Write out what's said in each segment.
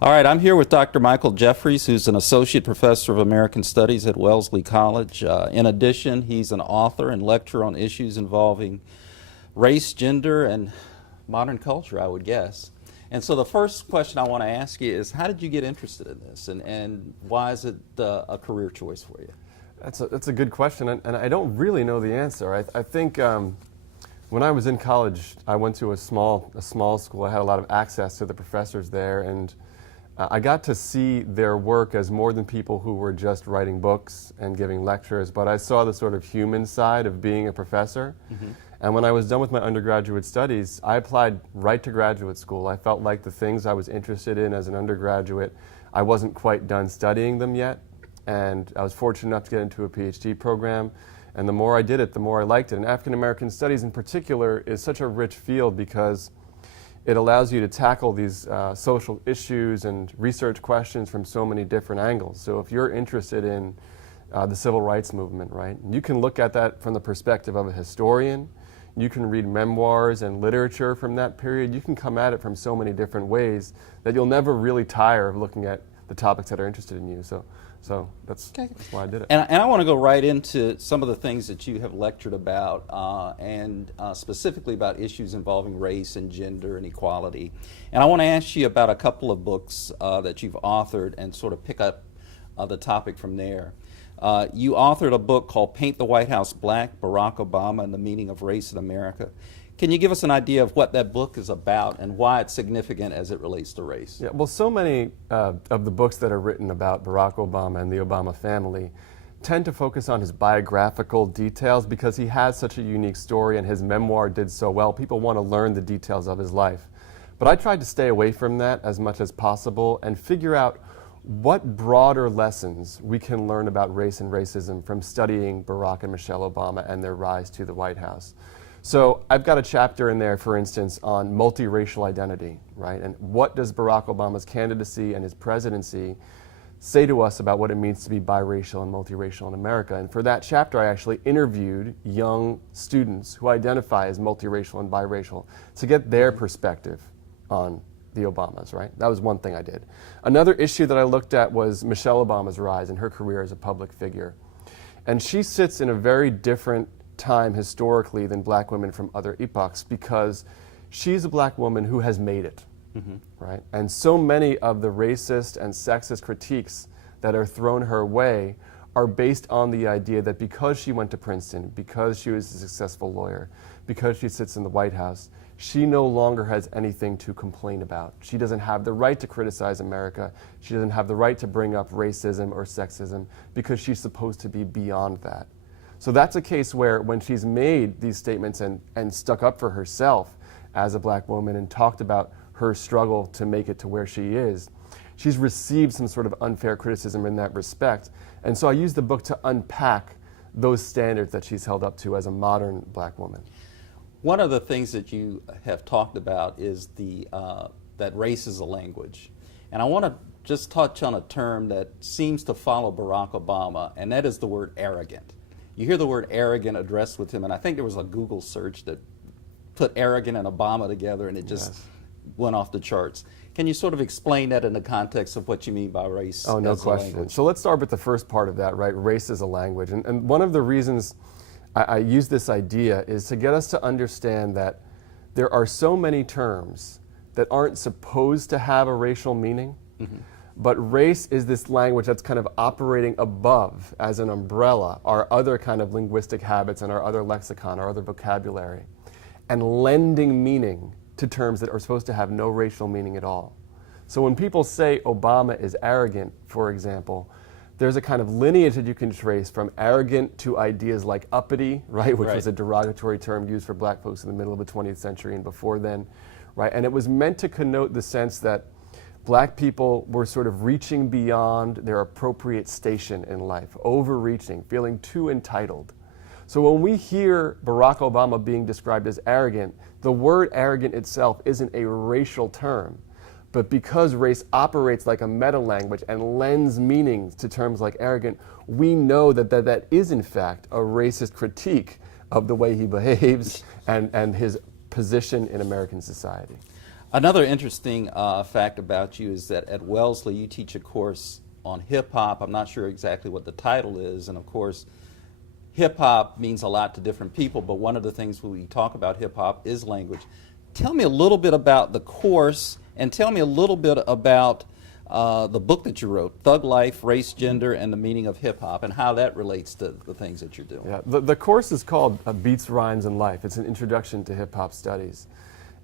All right, I'm here with Dr. Michael Jeffries, who's an Associate Professor of American Studies at Wellesley College. In addition, he's an author and lecturer on issues involving race, gender, and modern culture, I would guess. And so the first question I want to ask you is, how did you get interested in this, and why is it a career choice for you? That's a good question, and I don't really know the answer. I think when I was in college, I went to a small school. I had a lot of access to the professors there, and I got to see their work as more than people who were just writing books and giving lectures, but I saw the sort of human side of being a professor. Mm-hmm. And when I was done with my undergraduate studies, I applied right to graduate school. I felt like the things I was interested in as an undergraduate, I wasn't quite done studying them yet, and I was fortunate enough to get into a PhD program. And the more I did it, the more I liked it. And African American studies in particular is such a rich field because it allows you to tackle these social issues and research questions from so many different angles. So if you're interested in the civil rights movement, right, you can look at that from the perspective of a historian. You can read memoirs and literature from that period. You can come at it from so many different ways that you'll never really tire of looking at the topics that are interested in you. So that's why I did it. And I want to go right into some of the things that you have lectured about, and specifically about issues involving race and gender and equality. And I want to ask you about a couple of books that you've authored and sort of pick up the topic from there. You authored a book called Paint the White House Black, Barack Obama and the Meaning of Race in America. Can you give us an idea of what that book is about and why it's significant as it relates to race? Yeah, well, so many of the books that are written about Barack Obama and the Obama family tend to focus on his biographical details because he has such a unique story and his memoir did so well. People want to learn the details of his life. But I tried to stay away from that as much as possible and figure out what broader lessons we can learn about race and racism from studying Barack and Michelle Obama and their rise to the White House. So I've got a chapter in there, for instance, on multiracial identity, right? And what does Barack Obama's candidacy and his presidency say to us about what it means to be biracial and multiracial in America? And for that chapter, I actually interviewed young students who identify as multiracial and biracial to get their perspective on the Obamas, right? That was one thing I did. Another issue that I looked at was Michelle Obama's rise in her career as a public figure. And she sits in a very different time historically than black women from other epochs because she's a black woman who has made it, right? And so many of the racist and sexist critiques that are thrown her way are based on the idea that because she went to Princeton, because she was a successful lawyer, because she sits in the White House, she no longer has anything to complain about. She doesn't have the right to criticize America. She doesn't have the right to bring up racism or sexism because she's supposed to be beyond that. So that's a case where when she's made these statements and stuck up for herself as a black woman and talked about her struggle to make it to where she is, she's received some sort of unfair criticism in that respect. And so I used the book to unpack those standards that she's held up to as a modern black woman. One of the things that you have talked about is that race is a language. And I want to just touch on a term that seems to follow Barack Obama, and that is the word arrogant. You hear the word arrogant addressed with him, and I think there was a Google search that put arrogant and Obama together, and it just went off the charts. Can you sort of explain that in the context of what you mean by race? Oh, no question. So let's start with the first part of that, right? Race is a language. And one of the reasons I use this idea is to get us to understand that there are so many terms that aren't supposed to have a racial meaning. But race is this language that's kind of operating above as an umbrella our other kind of linguistic habits and our other lexicon, our other vocabulary, and lending meaning to terms that are supposed to have no racial meaning at all. So when people say Obama is arrogant, for example, there's a kind of lineage that you can trace from arrogant to ideas like uppity, right, which was a derogatory term used for black folks in the middle of the 20th century and before then, right? And it was meant to connote the sense that Black people were sort of reaching beyond their appropriate station in life, overreaching, feeling too entitled. So when we hear Barack Obama being described as arrogant, the word arrogant itself isn't a racial term. But because race operates like a meta-language and lends meanings to terms like arrogant, we know that is in fact a racist critique of the way he behaves and his position in American society. Another interesting fact about you is that at Wellesley you teach a course on hip-hop. I'm not sure exactly what the title is, and of course hip-hop means a lot to different people, but one of the things when we talk about hip-hop is language. Tell me a little bit about the course, and tell me a little bit about the book that you wrote, Thug Life, Race, Gender, and the Meaning of Hip-Hop, and how that relates to the things that you're doing. Yeah, the course is called Beats, Rhymes, and Life. It's an introduction to hip-hop studies.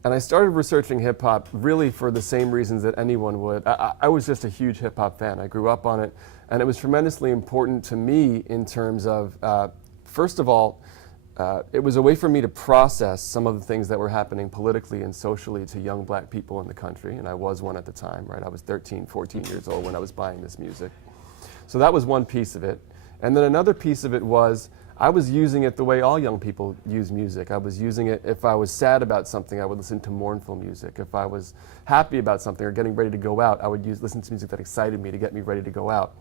And I started researching hip-hop really for the same reasons that anyone would. I was just a huge hip-hop fan. I grew up on it, and it was tremendously important to me in terms of, first of all, it was a way for me to process some of the things that were happening politically and socially to young black people in the country, and I was one at the time, right? I was 13, 14 years old when I was buying this music. So that was one piece of it. And then another piece of it was I was using it the way all young people use music. I was using it, if I was sad about something, I would listen to mournful music. If I was happy about something or getting ready to go out, I would listen to music that excited me to get me ready to go out.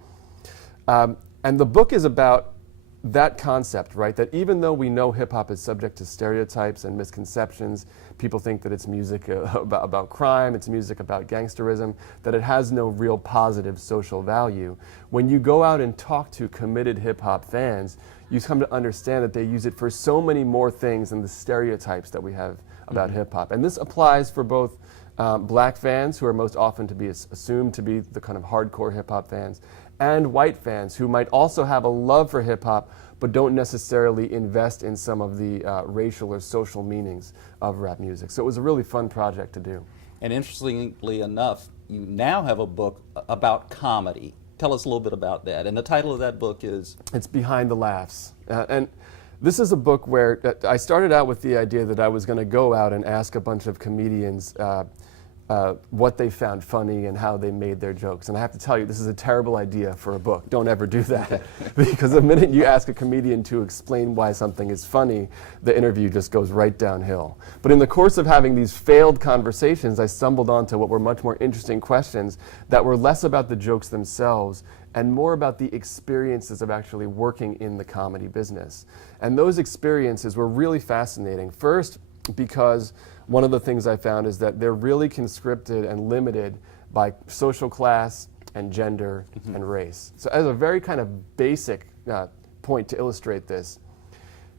And the book is about that concept, right? That even though we know hip-hop is subject to stereotypes and misconceptions, people think that it's music about crime, it's music about gangsterism, that it has no real positive social value. When you go out and talk to committed hip-hop fans, you come to understand that they use it for so many more things than the stereotypes that we have about hip-hop. And this applies for both black fans, who are most often to be assumed to be the kind of hardcore hip-hop fans, and white fans who might also have a love for hip-hop but don't necessarily invest in some of the racial or social meanings of rap music. So it was a really fun project to do. And interestingly enough, you now have a book about comedy. Tell us a little bit about that. And the title of that book is? It's Behind the Laughs. And this is a book where I started out with the idea that I was going to go out and ask a bunch of comedians what they found funny and how they made their jokes. And I have to tell you, this is a terrible idea for a book. Don't ever do that. Because the minute you ask a comedian to explain why something is funny, the interview just goes right downhill. But in the course of having these failed conversations, I stumbled onto what were much more interesting questions that were less about the jokes themselves and more about the experiences of actually working in the comedy business. And those experiences were really fascinating. First, because one of the things I found is that they're really conscripted and limited by social class and gender and race. So as a very kind of basic point to illustrate this,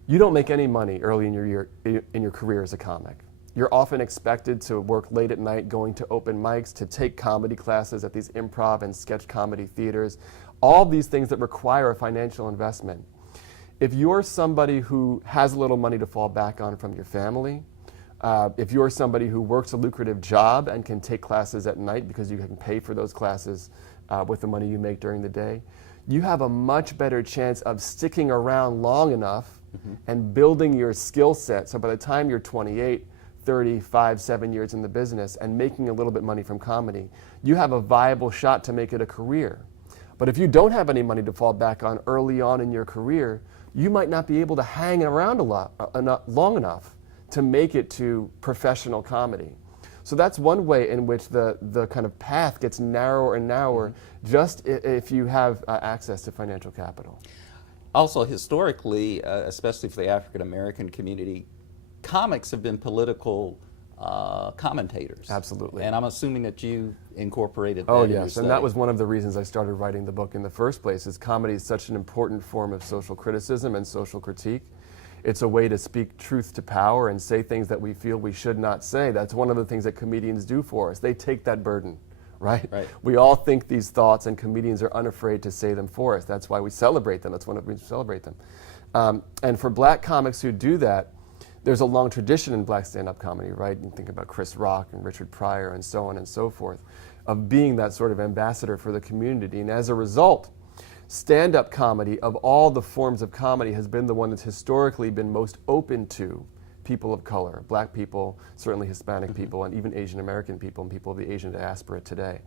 you don't make any money early in your career as a comic. You're often expected to work late at night going to open mics, to take comedy classes at these improv and sketch comedy theaters, all these things that require a financial investment. If you're somebody who has a little money to fall back on from your family, if you're somebody who works a lucrative job and can take classes at night because you can pay for those classes with the money you make during the day, you have a much better chance of sticking around long enough and building your skill set. So by the time you're 28, 35, 7 years in the business and making a little bit money from comedy, you have a viable shot to make it a career. But if you don't have any money to fall back on early on in your career, you might not be able to hang around long enough to make it to professional comedy. So that's one way in which the kind of path gets narrower and narrower just if you have access to financial capital. Also, historically, especially for the African American community, comics have been political commentators. Absolutely. And I'm assuming that you incorporated that Oh in your yes, study. and that was one of the reasons I started writing the book in the first place, is comedy is such an important form of social criticism and social critique. It's a way to speak truth to power and say things that we feel we should not say. That's one of the things that comedians do for us. They take that burden, right? We all think these thoughts, and comedians are unafraid to say them for us. That's why we celebrate them. That's one of the reasons we celebrate them. And for black comics who do that, there's a long tradition in black stand-up comedy, right? You think about Chris Rock and Richard Pryor and so on and so forth, of being that sort of ambassador for the community. And as a result, stand-up comedy, of all the forms of comedy, has been the one that's historically been most open to people of color, black people, certainly Hispanic people, and even Asian American people and people of the Asian diaspora today.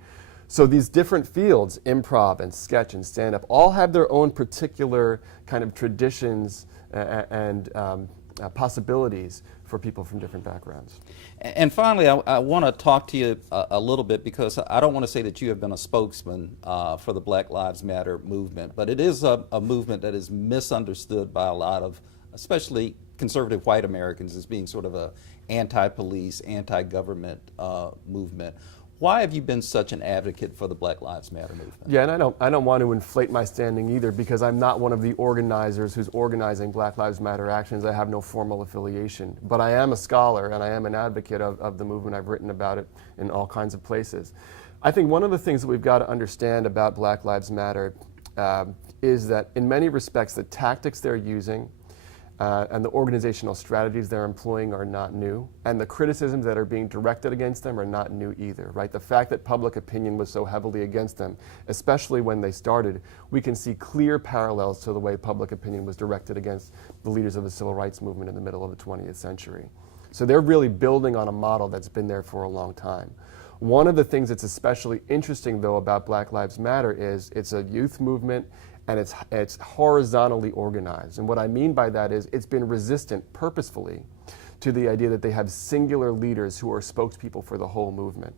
So these different fields, improv and sketch and stand-up, all have their own particular kind of traditions and possibilities for people from different backgrounds. And finally, I want to talk to you a little bit, because I don't want to say that you have been a spokesman for the Black Lives Matter movement, but it is a movement that is misunderstood by a lot of, especially conservative white Americans, as being sort of a anti-police, anti-government movement. Why have you been such an advocate for the Black Lives Matter movement? Yeah, and I don't want to inflate my standing either, because I'm not one of the organizers who's organizing Black Lives Matter actions. I have no formal affiliation. But I am a scholar and I am an advocate of the movement. I've written about it in all kinds of places. I think one of the things that we've got to understand about Black Lives Matter is that in many respects the tactics they're using and the organizational strategies they're employing are not new, and the criticisms that are being directed against them are not new either, right? The fact that public opinion was so heavily against them, especially when they started, we can see clear parallels to the way public opinion was directed against the leaders of the civil rights movement in the middle of the 20th century. So they're really building on a model that's been there for a long time. One of the things that's especially interesting, though, about Black Lives Matter is it's a youth movement, and it's horizontally organized. And what I mean by that is it's been resistant purposefully to the idea that they have singular leaders who are spokespeople for the whole movement.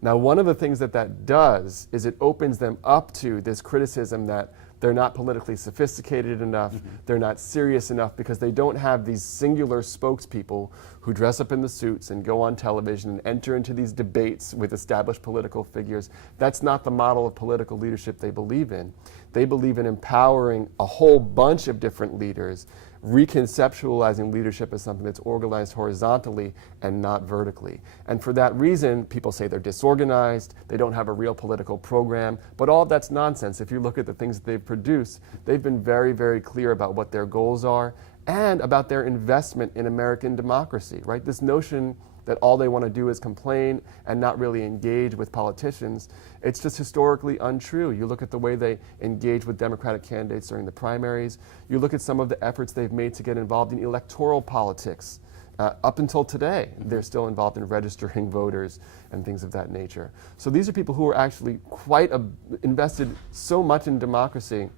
Now, one of the things that does is it opens them up to this criticism that they're not politically sophisticated enough, they're not serious enough, because they don't have these singular spokespeople who dress up in the suits and go on television and enter into these debates with established political figures. That's not the model of political leadership they believe in. They believe in empowering a whole bunch of different leaders, reconceptualizing leadership as something that's organized horizontally and not vertically. And for that reason, people say they're disorganized, they don't have a real political program, but all of that's nonsense. If you look at the things that they've produced, they've been very, very clear about what their goals are and about their investment in American democracy, right? This notion that all they want to do is complain and not really engage with politicians, it's just historically untrue. You look at the way they engage with Democratic candidates during the primaries. You look at some of the efforts they've made to get involved in electoral politics. Up until today, they're still involved in registering voters and things of that nature. So these are people who are actually quite invested so much in democracy,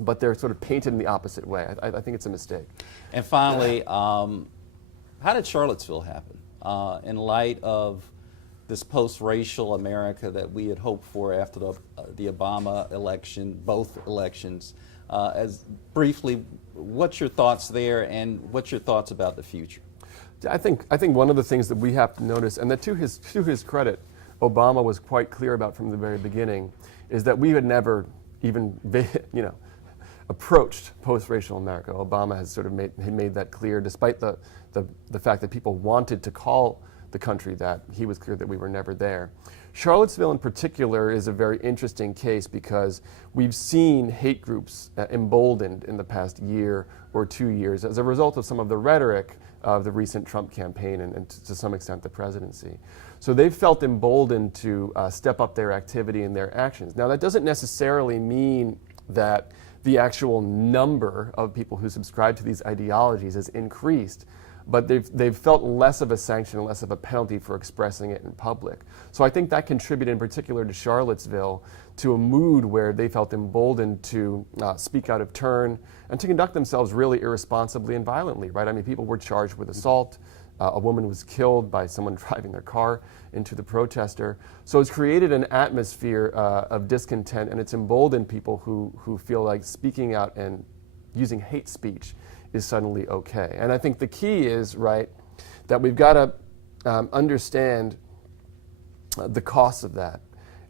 but they're sort of painted in the opposite way. I think it's a mistake. And finally, how did Charlottesville happen? In light of this post-racial America that we had hoped for after the Obama election, both elections. As briefly, what's your thoughts there, and what's your thoughts about the future? I think one of the things that we have to notice, and that to his credit, Obama was quite clear about from the very beginning, is that we had never even approached post-racial America. Obama has sort of made that clear, despite the fact that people wanted to call the country that. He was clear that we were never there. Charlottesville in particular is a very interesting case because we've seen hate groups emboldened in the past year or 2 years as a result of some of the rhetoric of the recent Trump campaign and to some extent the presidency. So they've felt emboldened to step up their activity and their actions. Now that doesn't necessarily mean that the actual number of people who subscribe to these ideologies has increased, but they've felt less of a sanction and less of a penalty for expressing it in public. So I think that contributed in particular to Charlottesville to a mood where they felt emboldened to speak out of turn and to conduct themselves really irresponsibly and violently, right? I mean, people were charged with assault. A woman was killed by someone driving their car into the protester. So it's created an atmosphere of discontent, and it's emboldened people who feel like speaking out and using hate speech is suddenly okay. And I think the key is, right, that we've got to understand the costs of that.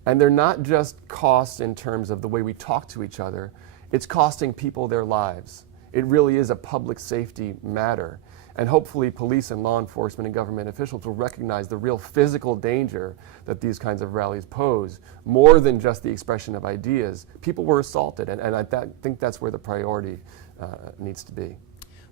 And they're not just costs in terms of the way we talk to each other, it's costing people their lives. It really is a public safety matter. And hopefully police and law enforcement and government officials will recognize the real physical danger that these kinds of rallies pose, more than just the expression of ideas. People were assaulted, and I think that's where the priority needs to be.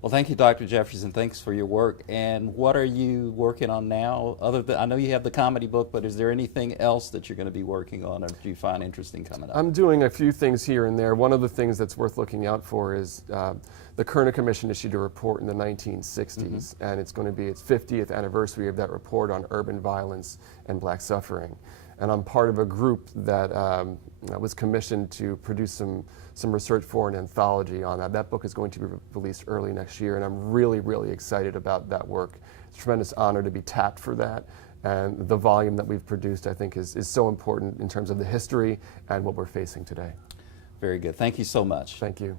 Well, thank you, Dr. Jeffries, and thanks for your work. And what are you working on now? Other than, I know you have the comedy book, but is there anything else that you're going to be working on or do you find interesting coming up? I'm doing a few things here and there. One of the things that's worth looking out for is the Kerner Commission issued a report in the 1960s, and it's going to be its 50th anniversary of that report on urban violence and black suffering. And I'm part of a group that was commissioned to produce some research for an anthology on that. That book is going to be released early next year, and I'm really, really excited about that work. It's a tremendous honor to be tapped for that. And the volume that we've produced, I think, is so important in terms of the history and what we're facing today. Very good. Thank you so much. Thank you.